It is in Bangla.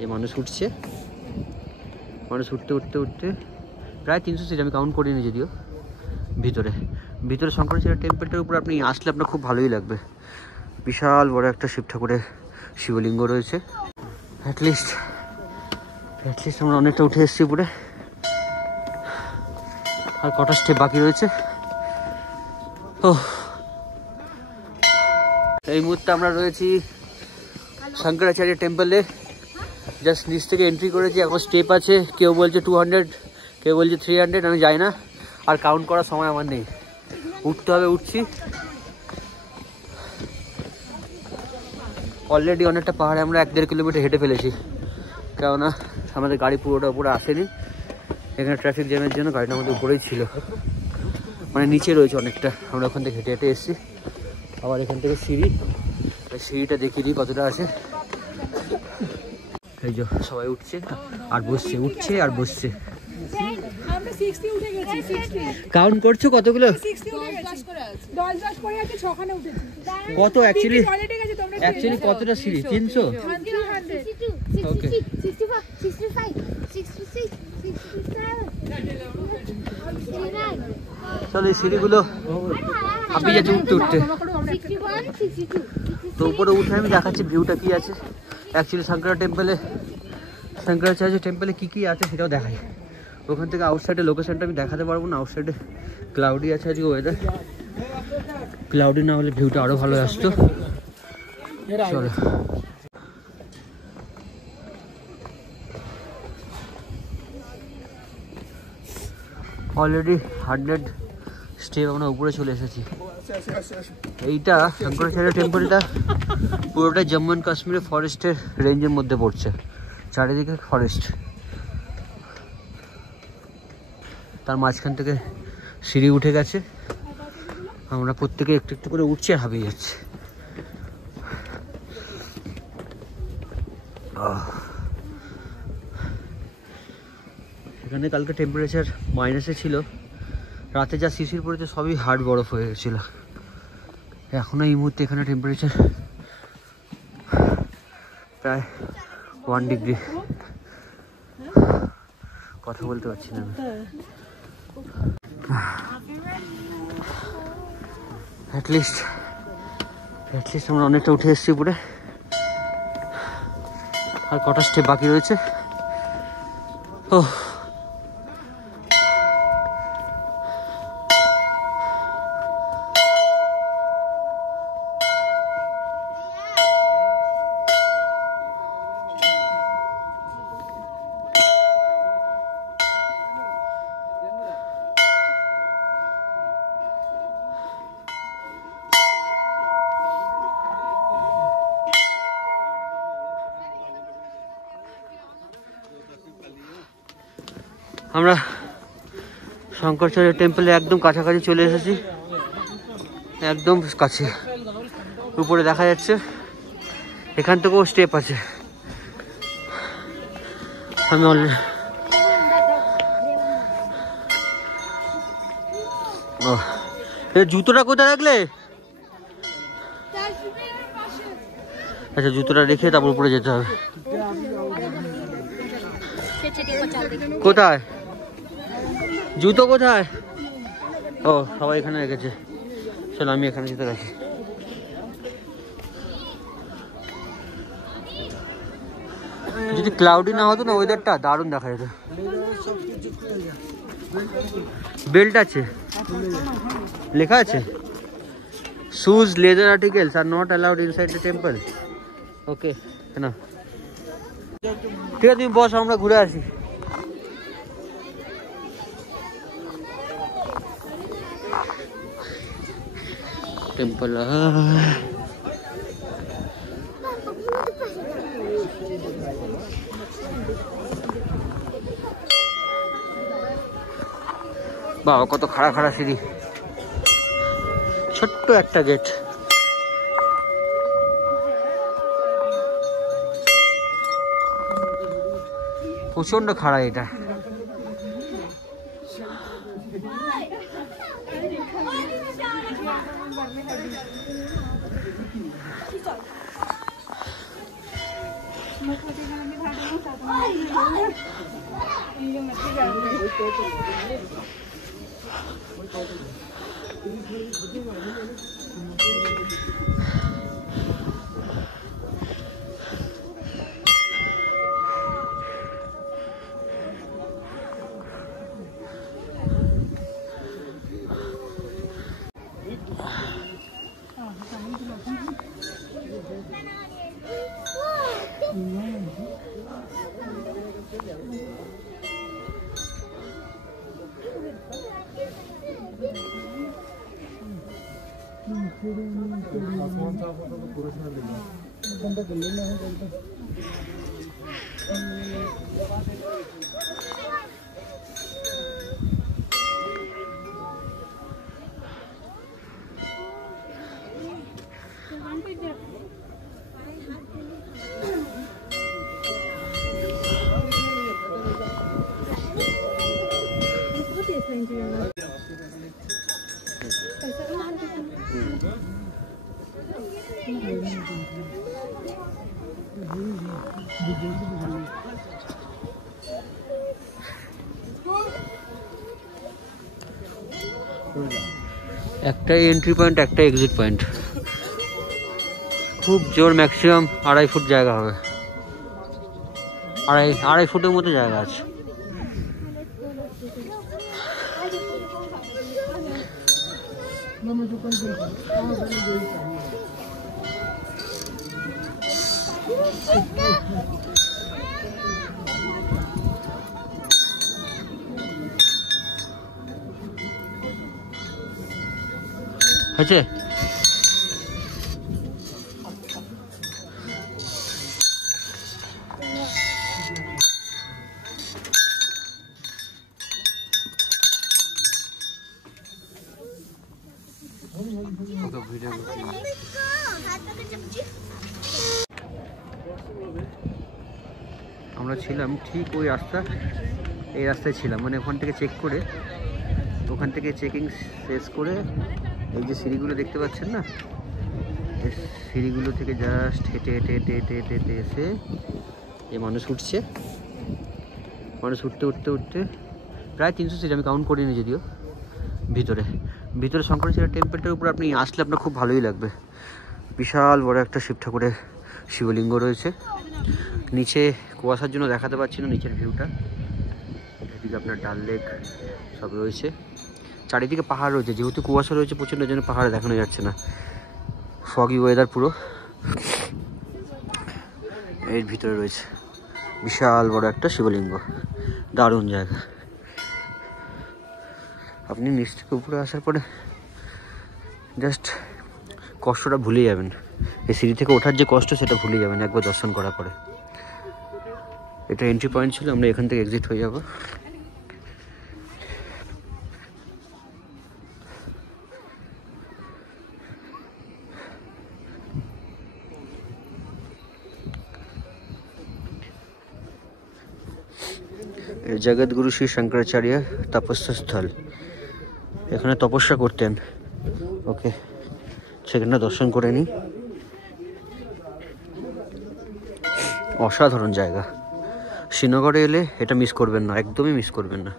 এই মানুষ উঠছে, মানুষ উঠতে উঠতে উঠতে প্রায় 300 সিট, আমি কাউন্ট করিনি যদিও। ভিতরে শঙ্করাচার্য টেম্পলটার উপর আপনি আসলে আপনার খুব ভালোই লাগবে। বিশাল বড় একটা শিব ঠাকুরের শিবলিঙ্গ রয়েছে। অ্যাটলিস্ট আমরা অনেকটা উঠে এসেছি উপরে, আর কটা স্টেপ বাকি রয়েছে। ও এই মুহূর্তে আমরা রয়েছি শঙ্করাচার্য টেম্পলে। জাস্ট নিচ থেকে এন্ট্রি করেছি, এখন স্টেপ আছে, কেউ বলছে 200, কেউ বলছে 300, আমি যাই না, আর কাউন্ট করার সময় আমার নেই, উঠতে হবে। উঠছি। অলরেডি অনেকটা পাহাড়ে আমরা 1-1.5 কিলোমিটার হেঁটে ফেলেছি, কেননা আমাদের গাড়ি পুরোটা উপরে আসেনি। এখানে ট্রাফিক জ্যামের জন্য গাড়িটা আমাদের উপরেই ছিল, মানে নিচে রয়েছে অনেকটা। আমরা ওখান থেকে হেঁটে হেঁটে এসেছি। আবার এখান থেকে সিঁড়িটা দেখিয়ে দিই কতটা আছে। এই যে সবাই উঠছে আর বসছে, উঠছে আর বসছে। কাউন্ট করছো কতগুলো? কত অ্যাকচুয়ালি কতটা সিঁড়ি? 300। ওকে, চলো এই সিঁড়িগুলো আপনি যাচ্ছে উঠতে উঠতে। তো উপরে উঠে আমি দেখাচ্ছি ভিউটা কি আছে। অ্যাকচুয়ালি শঙ্করাচার্য টেম্পলে কি আছে সেটাও দেখাই। ওখান থেকে আউটসাইডে লোকেশনটা আমি দেখাতে পারবো না, আউটসাইডে ক্লাউডি আছে আজকে ওয়েদার। ক্লাউডি না হলে ভিউটা আরো ভালো আসতো। চলো অলরেডি 100 স্টেপ আমরা উপরে চলে এসেছি। এইটা শঙ্করাচার্য টেম্পলটা পুরোটা জম্মু অ্যান্ড কাশ্মীরের ফরেস্টের রেঞ্জের মধ্যে পড়ছে, চারিদিকে ফরেস্ট। তার মাঝখান থেকে সিঁড়ি উঠে গেছে, আমরা প্রত্যেকে একটু একটু করে উঠছি আর হাঁপিয়ে যাচ্ছে। এখানে কালকে টেম্পারেচার মাইনাসে ছিল, রাতে যা শিশির পড়েছে সবই হার্ড বরফ হয়ে গেছিলো। এখনো এই মুহূর্তে এখানে টেম্পারেচার প্রায় 1 ডিগ্রি। কথা বলতে পারছি না। অ্যাটলিস্ট আমরা অনেকটা উঠে এসেছি উপরে, আর কটা স্টেপ বাকি রয়েছে। ও আমরা শঙ্করাচার্য টেম্পলে একদম কাছাকাছি চলে এসেছি, একদম কাছে। উপরে দেখা যাচ্ছে, এখান থেকেও স্টেপ আছে। আমি অলরেডি জুতোটা কোথায় রাখলে? আচ্ছা, জুতোটা রেখে তারপর উপরে যেতে হবে। কোথায় জুতো? কোথায়? ও, সবাই এখানে রেখেছে। চলো আমি এখানে জুতো রাখি। যদি ক্লাউডি না হতো না, ওয়েদারটা দারুণ দেখা যেত। বেল্ট আছে, লেখা আছে shoes leather articles are not allowed inside the temple. Okay না, ঠিক আছে তুমি বস, আমরা ঘুরে আসি। টেম্পল বাবা, কত খাড়া খাড়া সিঁড়ি, ছোট্ট একটা গেট। প্রচন্ড খাড়া এটা। একটাই এন্ট্রি পয়েন্ট, একটাই এক্সিট পয়েন্ট। খুব জোর ম্যাক্সিমাম 2.5 ফুট জায়গা হবে, আড়াই ফুটের মতো জায়গা আছে। হয়েছে? আমরা ছিলাম ঠিক ওই এই রাস্তায় ছিলাম, মানে ওখান থেকে চেক করে, ওখান থেকে চেকিং শেষ করে এই যে সিঁড়িগুলো দেখতে পাচ্ছেন না, এই সিঁড়িগুলো থেকে জাস্ট হেঁটে হেঁটে হেঁটে হেঁটে হেঁটে হেঁটে এসে এই মানুষ উঠছে। মানুষ উঠতে উঠতে উঠতে প্রায় 300 সিট, আমি কাউন্ট করিনি যদিও। ভিতরে শঙ্করাচার্য টেম্পলটার উপর আপনি আসলে আপনার খুব ভালোই লাগবে। বিশাল বড় একটা শিব ঠাকুরের শিবলিঙ্গ রয়েছে। নিচে কুয়াশার জন্য দেখাতে পারছি না নিচের ভিউটা। এদিকে আপনার ডাল লেক সব রয়েছে, চারিদিকে পাহাড় রয়েছে। যেহেতু কুয়াশা রয়েছে প্রচণ্ড, জন্য পাহাড় দেখানো যাচ্ছে না, ফগি ওয়েদার পুরো। এর ভিতরে রয়েছে বিশাল বড় একটা শিবলিঙ্গ, দারুণ জায়গা। আপনি নিচ থেকে উপরে আসার পরে জাস্ট কষ্টটা ভুলে যাবেন। এই সিঁড়ি থেকে ওঠার যে কষ্ট সেটা ভুলে যাবেন একবার দর্শন করার পরে। এটা এন্ট্রি পয়েন্ট ছিল, আমরা এখান থেকে এক্সিট হয়ে যাব। জগৎগুরু শ্রী শঙ্করাচার্য তপস্যা স্থল, এখানে তপস্যা করতেন। ওকে, সেখানে দর্শন করে নিই। অসাধারণ জায়গা, শ্রীনগরে এলে এটা মিস করবেন না, একদমই মিস করবেন না।